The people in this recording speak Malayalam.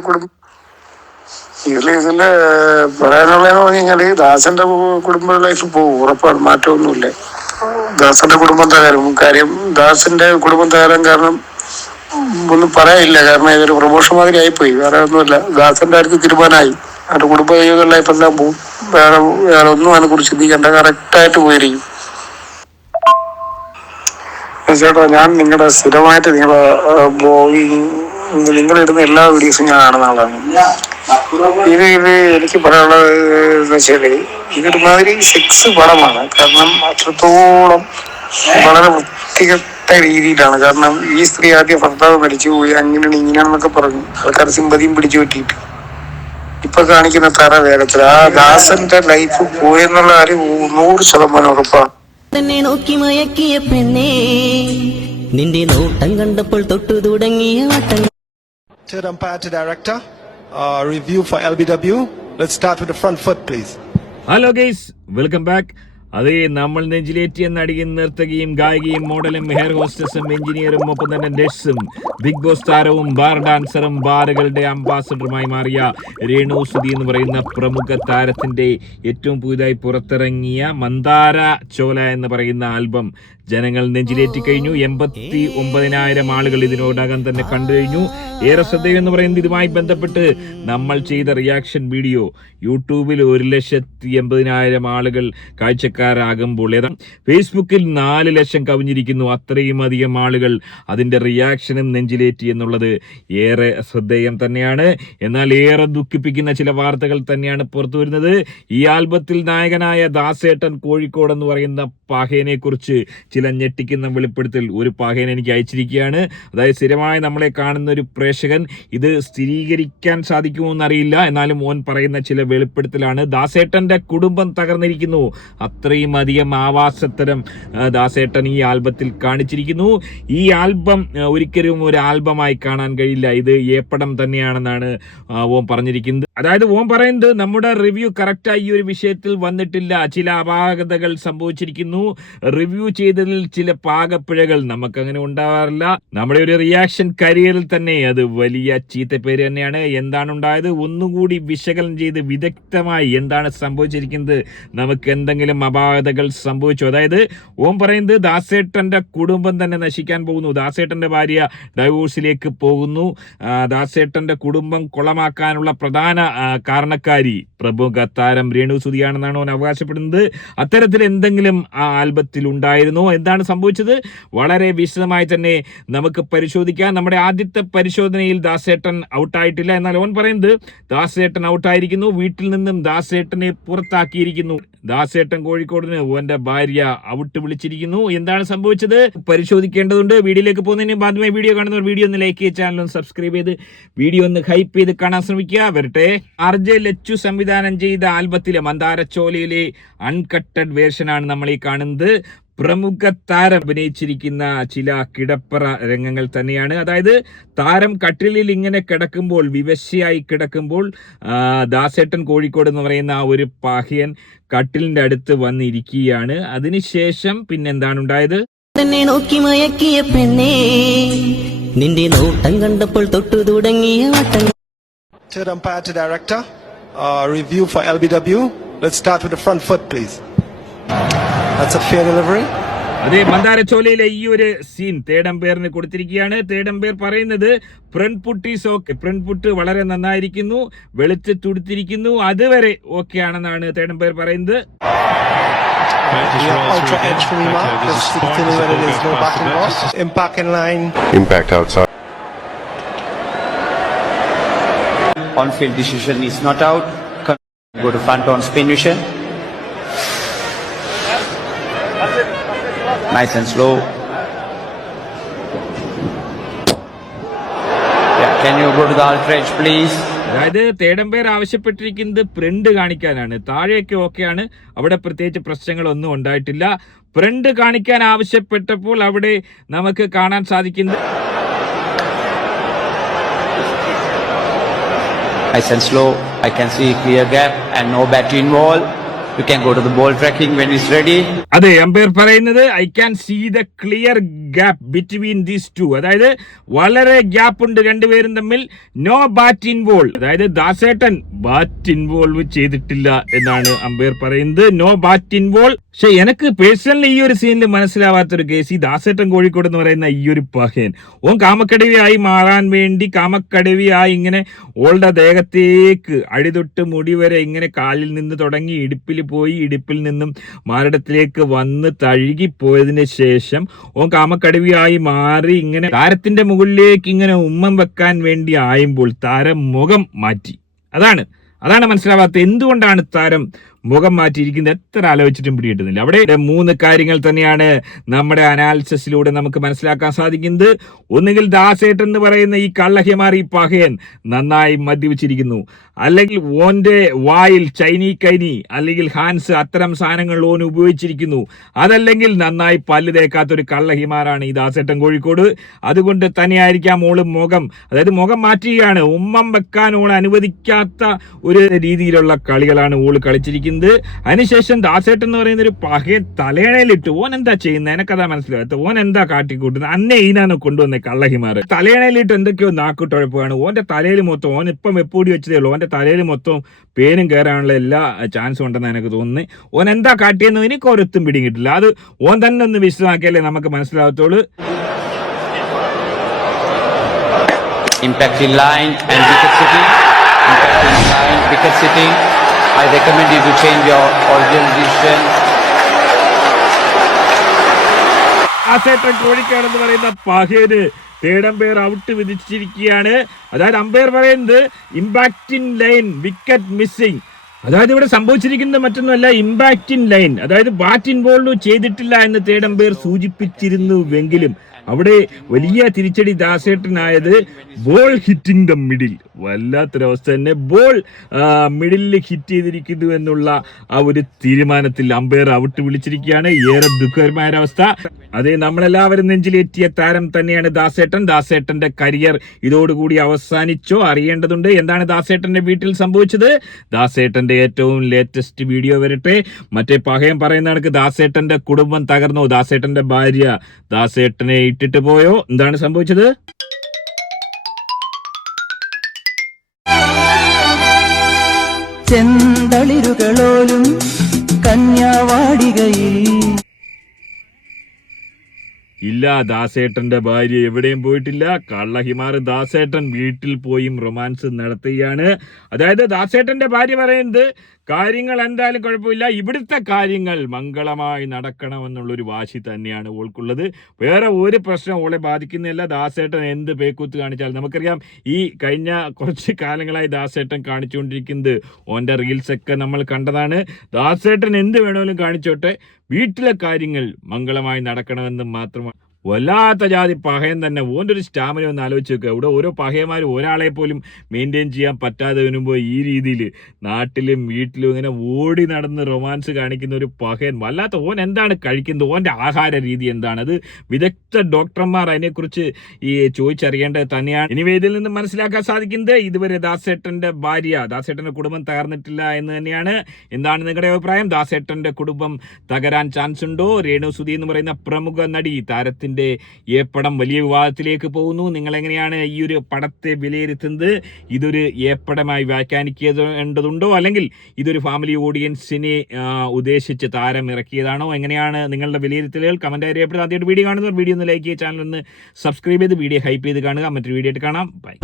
കുടുംബം ഇതിൽ പറയാനുള്ളതെന്ന് കഴിഞ്ഞാൽ ദാസന്റെ കുടുംബ ലൈഫ് പോകും ഉറപ്പാണ് മാറ്റമൊന്നുമില്ല. ദാസന്റെ കുടുംബം തകരും. കാര്യം ദാസന്റെ കുടുംബം തകരാൻ കാരണം ഒന്നും പറയാനില്ല. കാരണം ഇതൊരു പ്രമോഷൻ മാതിരി ആയിപ്പോയി. വേറെ ഒന്നുമില്ല. ദാസന്റെ ആർക്ക് തീരുമാനമായി. അവരുടെ കുടുംബ ലൈഫ് എല്ലാം പോകും വേറെ വേറെ ഒന്നും അതിനെ കുറിച്ച് ചിന്തിക്കേണ്ട. കറക്റ്റായിട്ട് പോയിരിക്കും. ചേട്ടാ ഞാൻ നിങ്ങളുടെ സ്ഥിരമായിട്ട് നിങ്ങളുടെ നിങ്ങളിടുന്ന എല്ലാ വീഡിയോസും ഞാൻ കാണുന്ന ആളാണ്. ഇത് ഇത് എനിക്ക് പറയാനുള്ളത് എന്ന് വെച്ചാൽ ഇതൊരുമാതിരി സെക്സ് പടമാണ്. കാരണം അത്രത്തോളം വളരെ വൃത്തികെട്ട രീതിയിലാണ്. കാരണം ഈ സ്ത്രീ ആദ്യം ഭർത്താവ് മരിച്ചു പോയി അങ്ങനെയാണ് ഇങ്ങനെയാണെന്നൊക്കെ പറഞ്ഞു. ആൾക്കാർ സിമ്പതിയും പിടിച്ചു പറ്റിയിട്ട്. ഇപ്പൊ കാണിക്കുന്ന തറ വേഗത്തിൽ. ആ ദാസന്റെ ലൈഫ് പോയെന്നുള്ള കാര്യം നൂറ് ശതമാനം ഉറപ്പാണ് തന്നെ നോക്കി പെണ്ണേ നിന്റെ നോട്ടം കണ്ടപ്പോൾ തൊട്ടു തുടങ്ങിയ Third umpire to director. Uh, review for LBW. Let's start with the front foot, please. Hello guys welcome back അതെ നമ്മൾ നെഞ്ചിലേറ്റി എന്ന അടിയും നർത്തകിയും ഗായികയും മോഡലും ഹെയർ ഹോസ്റ്റസും എഞ്ചിനീയറും ഒപ്പം തന്നെ നഴ്സും ബിഗ് ബോസ് താരവും ബാർ ഡാൻസറും ബാറുകളുടെ അംബാസഡറുമായി മാറിയ രേണു സുധി എന്ന് പറയുന്ന പ്രമുഖ താരത്തിന്റെ ഏറ്റവും പുതുതായി പുറത്തിറങ്ങിയ മന്ദാര ചോല എന്ന് പറയുന്ന ആൽബം ജനങ്ങൾ നെഞ്ചിലേറ്റി കഴിഞ്ഞു. എൺപത്തി ഒമ്പതിനായിരം ആളുകൾ ഇതിനോടകം തന്നെ കണ്ടു കഴിഞ്ഞു. ഏറെ ശ്രദ്ധയെന്ന് എന്ന് പറയുന്നത് ഇതുമായി ബന്ധപ്പെട്ട് നമ്മൾ ചെയ്ത റിയാക്ഷൻ വീഡിയോ യൂട്യൂബിൽ ഒരു ലക്ഷത്തി എൺപതിനായിരം ആളുകൾ കാഴ്ചക്കാരാകുമ്പോൾ ഏതാ? ഫേസ്ബുക്കിൽ നാല് ലക്ഷം കവിഞ്ഞിരിക്കുന്നു. അത്രയും അധികം ആളുകൾ അതിന്റെ റിയാക്ഷനും നെഞ്ചിലേറ്റി എന്നുള്ളത് ഏറെ ശ്രദ്ധേയം തന്നെയാണ്. എന്നാൽ ഏറെ ദുഃഖിപ്പിക്കുന്ന ചില വാർത്തകൾ തന്നെയാണ് പുറത്തു വരുന്നത് ഈ ആൽബത്തിൽ നായകനായ ദാസേട്ടൻ കോഴിക്കോട് എന്ന് പറയുന്ന പാഹേനെ കുറിച്ച് ചില ഞെട്ടിക്കുന്ന വെളിപ്പെടുത്തൽ ഒരു പാഹേൻ എനിക്ക് അയച്ചിരിക്കുകയാണ്. അതായത് സ്ഥിരമായി നമ്മളെ കാണുന്ന ഒരു പ്രേക്ഷകൻ ഇത് സ്ഥിരീകരിക്കാൻ സാധിക്കുമോ എന്നറിയില്ല. എന്നാലും ഓൻ പറയുന്ന ചില വെളിപ്പെടുത്തലാണ്. ദാസേട്ടന്റെ കുടുംബം തകർന്നിരിക്കുന്നു. അത്രയും അധികം ആവാസത്തരം ദാസേട്ടൻ ഈ ആൽബത്തിൽ കാണിച്ചിരിക്കുന്നു. ഈ ആൽബം ഒരിക്കലും ഒരു ആൽബമായി കാണാൻ കഴിയില്ല. ഇത് ഏപ്പടം തന്നെയാണെന്നാണ് ഓം പറഞ്ഞിരിക്കുന്നത്. അതായത് ഓം പറയുന്നത് നമ്മുടെ റിവ്യൂ കറക്റ്റായി ഈ ഒരു വിഷയത്തിൽ വന്നിട്ടില്ല. ചില അപാകതകൾ സംഭവിച്ചിരിക്കുന്നു. റിവ്യൂ ചെയ്തതിൽ ചില പാകപ്പിഴകൾ നമുക്ക് അങ്ങനെ ഉണ്ടാവാറില്ല. നമ്മുടെ ഒരു റിയാക്ഷൻ കരിയറിൽ തന്നെ അത് വലിയ ചീത്ത പേര് തന്നെയാണ്. എന്താണ് ഉണ്ടായത് ഒന്നുകൂടി വിശകലനം ചെയ്ത് വിദഗ്ധമായി എന്താണ് സംഭവിച്ചിരിക്കുന്നത്? നമുക്ക് എന്തെങ്കിലും അപാകതകൾ സംഭവിച്ചു. അതായത് ഓം പറയുന്നത് ദാസേട്ടന്റെ കുടുംബം തന്നെ നശിക്കാൻ പോകുന്നു. ദാസേട്ടന്റെ ഭാര്യ ഡൈവോഴ്സിലേക്ക് പോകുന്നു. ദാസേട്ടന്റെ കുടുംബം കുളമാക്കാനുള്ള പ്രധാന കാരണക്കാരി പ്രമുഖ താരം രേണു സുതിയാണെന്നാണ് അവൻ അവകാശപ്പെടുന്നത്. അത്തരത്തിൽ എന്തെങ്കിലും ആൽബത്തിൽ ഉണ്ടായിരുന്നു എന്താണ് സംഭവിച്ചത്? വളരെ വിശദമായി തന്നെ നമുക്ക് പരിശോധിക്കാം. നമ്മുടെ ആദ്യത്തെ പരിശോധനയിൽ ദാസേട്ടൻ ഔട്ടായിട്ടില്ല. എന്നാൽ ഓൻ പറയുന്നത് ദാസേട്ടൻ ഔട്ടായിരിക്കുന്നു. വീട്ടിൽ നിന്നും ദാസേട്ടനെ പുറത്താക്കിയിരിക്കുന്നു. ദാസേട്ടൻ കോഴിക്കോടിന് ഓന്റെ ഭാര്യ ഔട്ട് വിളിച്ചിരിക്കുന്നു. എന്താണ് സംഭവിച്ചത്? പരിശോധിക്കേണ്ടതുണ്ട്. വീഡിയോയിലേക്ക് പോകുന്നതിന് ആദ്യമായി വീഡിയോ കാണുന്നവർ വീഡിയോ ഒന്ന് ലൈക്ക് ചെയ്ത് ചാനൽ ഒന്ന് സബ്സ്ക്രൈബ് ചെയ്ത് വീഡിയോ ഒന്ന് ഹൈപ്പ് ചെയ്ത് കാണാൻ ശ്രമിക്കുക. വരട്ടെ. ആർ ജെ ലച്ചു സംവിധാനം ചെയ്ത ആൽബത്തിലെ മന്ദാരച്ചോലയിലെ അൺകട്ടഡ് വേർഷനാണ് നമ്മൾ ഈ കാണുന്നത്. പ്രമുഖ താരം അഭിനയിച്ചിരിക്കുന്ന ചില കിടപ്പറ രംഗങ്ങൾ തന്നെയാണ്. അതായത് താരം കട്ടിലിൽ ഇങ്ങനെ കിടക്കുമ്പോൾ വിവശയായി കിടക്കുമ്പോൾ ദാസേട്ടൻ കോഴിക്കോട് എന്ന് പറയുന്ന ആ ഒരു പാഹ്യൻ കട്ടിലിന്റെ അടുത്ത് വന്നിരിക്കുകയാണ്. അതിനുശേഷം പിന്നെന്താണ് ഉണ്ടായത്? തന്നെ നോക്കി മയക്കിയ പെണ്ണേ നിന്റെ നോട്ടം കണ്ടപ്പോൾ തൊട്ടു തുടങ്ങിയ director review for L B W let start with front foot with the front foot, please. That's a fair delivery. അതെ മന്ദാരച്ചോലയിലെ ഈ ഒരു സീൻ തേടം പേരിന് കൊടുത്തിരിക്കുകയാണ് തേടം പേർ പറയുന്നത് front foot is okay front foot വളരെ നന്നായിരിക്കുന്നു വെളുത്ത് തുടുത്തിരിക്കുന്നു അതുവരെ ഓക്കെ ആണെന്നാണ് തേടം പേർ പറയുന്നത്. Impact in line. Impact outside. on-field decision is not out. Go to front on spin vision. Nice and slow. Yeah, can you go to the ultra edge, please? അതായത് തേടമ്പേർ പേർ ആവശ്യപ്പെട്ടിരിക്കുന്നത് പ്രിന്റ് കാണിക്കാനാണ് താഴെയൊക്കെ ഓക്കെയാണ് അവിടെ പ്രത്യേകിച്ച് പ്രശ്നങ്ങളൊന്നും ഉണ്ടായിട്ടില്ല പ്രിന്റ് കാണിക്കാൻ ആവശ്യപ്പെട്ടപ്പോൾ അവിടെ നമുക്ക് കാണാൻ സാധിക്കുന്നത് Nice and slow. I can see clear gap and no battery involved. അതെ അമ്പയർ പറയുന്നത് I can see the clear gap between these two അതായത് വളരെ ഗ്യാപ്പ് ഉണ്ട് രണ്ടുപേരും തമ്മിൽ. നോ ബാറ്റ് ഇൻവോൾവ് അതായത് ദാസേട്ടൻ ബാറ്റ് ഇൻവോൾവ് ചെയ്തിട്ടില്ല എന്നാണ് അമ്പയർ പറയുന്നത്. നോ ബാറ്റ് ഇൻവോൾവ് പക്ഷെ എനിക്ക് പേഴ്സണലി ഈ ഒരു സീനിൽ മനസ്സിലാവാത്തൊരു കേസ് ഈ ദാസേട്ടൻ കോഴിക്കോട് എന്ന് പറയുന്ന ഈ ഒരു പഹയൻ. ഓൻ കാമക്കടവിയായി മാറാൻ വേണ്ടി കാമക്കടവിയായി ഇങ്ങനെ ഓളുടെ ദേഹത്തേക്ക് അടിതൊട്ട് മുടി വരെ ഇങ്ങനെ കാലിൽ നിന്ന് തുടങ്ങി ഇടുപ്പിൽ പോയി ഇടുപ്പിൽ നിന്നും മാറിടത്തിലേക്ക് വന്ന് തഴുകിപ്പോയതിന് ശേഷം ഓൻ കാമക്കടുവിയായി മാറി ഇങ്ങനെ താരത്തിന്റെ മുകളിലേക്ക് ഇങ്ങനെ ഉമ്മം വെക്കാൻ വേണ്ടി ആയുമ്പോൾ താരം മുഖം മാറ്റി. അതാണ്. അതാണ് മനസ്സിലാവാത്തത്. എന്തുകൊണ്ടാണ് താരം മുഖം മാറ്റിയിരിക്കുന്നത് എത്ര ആലോചിച്ചിട്ടും പിടികിട്ടുന്നില്ല. അവിടെ മൂന്ന് കാര്യങ്ങൾ തന്നെയാണ് നമ്മുടെ അനാലിസിസിലൂടെ നമുക്ക് മനസ്സിലാക്കാൻ സാധിക്കുന്നത്. ഒന്നുകിൽ ദാസേട്ടൻ എന്ന് പറയുന്ന ഈ കള്ളഹിമാർ ഈ പഹയൻ നന്നായി മദ്യപിച്ചിരിക്കുന്നു. അല്ലെങ്കിൽ ഓന്റെ വായിൽ ചൈനീ കൈനി അല്ലെങ്കിൽ ഹാൻസ് അത്തരം സാധനങ്ങൾ ഓൻ ഉപയോഗിച്ചിരിക്കുന്നു. അതല്ലെങ്കിൽ നന്നായി പല്ല് തേക്കാത്ത ഒരു കള്ളഹിമാറാണ് ഈ ദാസേട്ടൻ കോഴിക്കോട്. അതുകൊണ്ട് തന്നെയായിരിക്കാം ഓൾ മുഖം അതായത് മുഖം മാറ്റുകയാണ്. ഉമ്മം വെക്കാൻ ഓൾ അനുവദിക്കാത്ത ഒരു രീതിയിലുള്ള കളികളാണ് ഓൾ കളിച്ചിരിക്കുന്നത്. അതിനുശേഷം ദാസേട്ടൻ എന്ന് പറയുന്ന ഒരു പകയെ തലയണയിലിട്ട്. ഓൻ എന്താ ചെയ്യുന്നത് എനക്കതാ മനസ്സിലാകാത്ത ഓൻ എന്താ കാട്ടിക്കൂട്ടുന്നത്? അന്നെ ഈനാണ് കൊണ്ടുവന്നത് കള്ളഹിമാർ തലയണയിലിട്ട് എന്തൊക്കെയോ നാക്കുട്ടുഴപ്പാണ് ഓന്റെ തലയിൽ മൊത്തം ഓൻ ഇപ്പം വെപ്പൂടി വെച്ചതേ ഉള്ളൂ. ഓന്റെ തലയിൽ മൊത്തം പേനും കയറാനുള്ള എല്ലാ ചാൻസും ഉണ്ടെന്ന് എനിക്ക് തോന്നുന്നത് ഓൻ എന്താ കാട്ടിയെന്ന് എനിക്ക് ഓരോരുത്തും പിടിയും കിട്ടില്ല അത് ഓൻ തന്നെ ഒന്ന് വിശദമാക്കിയാലേ നമുക്ക് മനസ്സിലാകത്തുള്ളൂ Impact in line and wicket sitting. Impact in line, wicket sitting. I recommend you to change your original decision. ആസേട്ടൻ കോഴിക്കാണെന്ന് പറയുന്ന പഹേന് തേർഡ് അമ്പയർ ഔട്ട് വിധിച്ചിരിക്കുകയാണ്. അതായത് അമ്പയർ പറയുന്നത് impact in line wicket missing അതായത് ഇവിടെ സംഭവിച്ചിരിക്കുന്നത് മറ്റൊന്നുമല്ല ഇമ്പാക്ട് ഇൻ ലൈൻ അതായത് ബാറ്റ് ഇൻവോൾവ് ചെയ്തിട്ടില്ല എന്ന് തേർഡ് അമ്പയർ സൂചിപ്പിച്ചിരുന്നുവെങ്കിലും. അവിടെ വലിയ തിരിച്ചടി ദാസേട്ടനായത് ബോൾ ഹിറ്റിംഗ് ദ മിഡിൽ വല്ലാത്തൊരവസ്ഥ തന്നെ. ബോൾ മിഡിലിൽ ഹിറ്റ് ചെയ്തിരിക്കുന്നു എന്നുള്ള ആ ഒരു തീരുമാനത്തിൽ അമ്പയർ ഔട്ട് വിളിച്ചിരിക്കുകയാണ്. ഏറെ ദുഃഖകരമായ ഒരവസ്ഥ അതെ നമ്മളെല്ലാവരും നെഞ്ചിലേറ്റിയ താരം തന്നെയാണ് ദാസേട്ടൻ. ദാസേട്ടന്റെ കരിയർ ഇതോടുകൂടി അവസാനിച്ചോ? അറിയേണ്ടതുണ്ട്. എന്താണ് ദാസേട്ടന്റെ വീട്ടിൽ സംഭവിച്ചത്? ദാസേട്ടന്റെ ഏറ്റവും ലേറ്റസ്റ്റ് വീഡിയോ വരട്ടെ. മറ്റേ പഹയം പറയുന്ന കണക്ക് ദാസേട്ടന്റെ കുടുംബം തകർന്നു. ദാസേട്ടന്റെ ഭാര്യ ദാസേട്ടനെ ഇട്ടിട്ട് പോയോ? എന്താണ് സംഭവിച്ചത്? ചെന്തളിരുകളോലും കന്യാവാടികയിൽ. ഇല്ല ദാസേട്ടന്റെ ഭാര്യ എവിടെയും പോയിട്ടില്ല. കള്ളഹിമാർ ദാസേട്ടൻ വീട്ടിൽ പോയും റൊമാൻസ് നടത്തുകയാണ്. അതായത് ദാസേട്ടന്റെ ഭാര്യ പറയുന്നത് കാര്യങ്ങൾ എന്തായാലും കുഴപ്പമില്ല. ഇവിടുത്തെ കാര്യങ്ങൾ മംഗളമായി നടക്കണമെന്നുള്ളൊരു വാശി തന്നെയാണ് ഓൾക്കുള്ളത്. വേറെ ഒരു പ്രശ്നം ഓളെ ബാധിക്കുന്നില്ല. ദാസേട്ടൻ എന്ത് പേക്കൂത്ത് കാണിച്ചാലും നമുക്കറിയാം ഈ കഴിഞ്ഞ കുറച്ച് കാലങ്ങളായി ദാസേട്ടൻ കാണിച്ചുകൊണ്ടിരിക്കുന്നത് ഓന്റെ റീൽസൊക്കെ നമ്മൾ കണ്ടതാണ്. ദാസേട്ടൻ എന്ത് വേണമെങ്കിലും കാണിച്ചോട്ടെ. വീട്ടിലെ കാര്യങ്ങൾ മംഗളമായി നടക്കണമെന്ന് മാത്രമാണ്. വല്ലാത്ത ജാതി പഹയൻ തന്നെ. ഓന്റെ ഒരു സ്റ്റാമിന ഒന്ന് ആലോചിച്ച് വെക്കുക ഇവിടെ ഓരോ പഹയന്മാരും ഒരാളെ പോലും മെയിന്റെയിൻ ചെയ്യാൻ പറ്റാതെ വരുമ്പോൾ ഈ രീതിയിൽ നാട്ടിലും വീട്ടിലും ഇങ്ങനെ ഓടി നടന്ന് റൊമാൻസ് കാണിക്കുന്ന ഒരു പഹയൻ. വല്ലാത്ത ഓൻ എന്താണ് കഴിക്കുന്നത്? ഓന്റെ ആഹാര രീതി എന്താണ്? അത് വിദഗ്ധ ഡോക്ടർമാർ അതിനെക്കുറിച്ച് ഈ ചോദിച്ചറിയേണ്ടത് തന്നെയാണ്. ഇനി ഇതിൽ നിന്ന് മനസ്സിലാക്കാൻ സാധിക്കുന്നത് ഇതുവരെ ദാസേട്ടന്റെ ഭാര്യ ദാസേട്ടന്റെ കുടുംബം തകർന്നിട്ടില്ല എന്ന് തന്നെയാണ്. എന്താണ് നിങ്ങളുടെ അഭിപ്രായം? ദാസേട്ടന്റെ കുടുംബം തകരാൻ ചാൻസ് ഉണ്ടോ? രേണു സുധി എന്ന് പറയുന്ന പ്രമുഖ നടി താരത്തിന്റെ ഈ പടം വലിയ വിവാദത്തിലേക്ക് പോകുന്നു. നിങ്ങൾ എങ്ങനെയാണ് ഈ ഒരു പടത്തെ വിലയിരുത്തുന്നത്? ഇതൊരു ഏപ്പടമായി വ്യാഖ്യാനിക്കേണ്ടതുണ്ടോ അല്ലെങ്കിൽ ഇതൊരു ഫാമിലി ഓഡിയൻസിനെ ഉദ്ദേശിച്ച് താരം ഇറക്കിയതാണോ? എങ്ങനെയാണ് നിങ്ങളുടെ വിലയിരുത്തലുകൾ? കമന്റ് അറിയപ്പെടുന്നത് ആദ്യമായിട്ട് വീഡിയോ കാണുന്നവർ വീഡിയോ ഒന്ന് ലൈക്ക് ചെയ്യുക ചാനൽ ഒന്ന് സബ്സ്ക്രൈബ് ചെയ്ത് വീഡിയോ ഹൈപ്പ് ചെയ്ത് കാണുക. മറ്റൊരു വീഡിയോ ആയിട്ട് കാണാം. ബൈ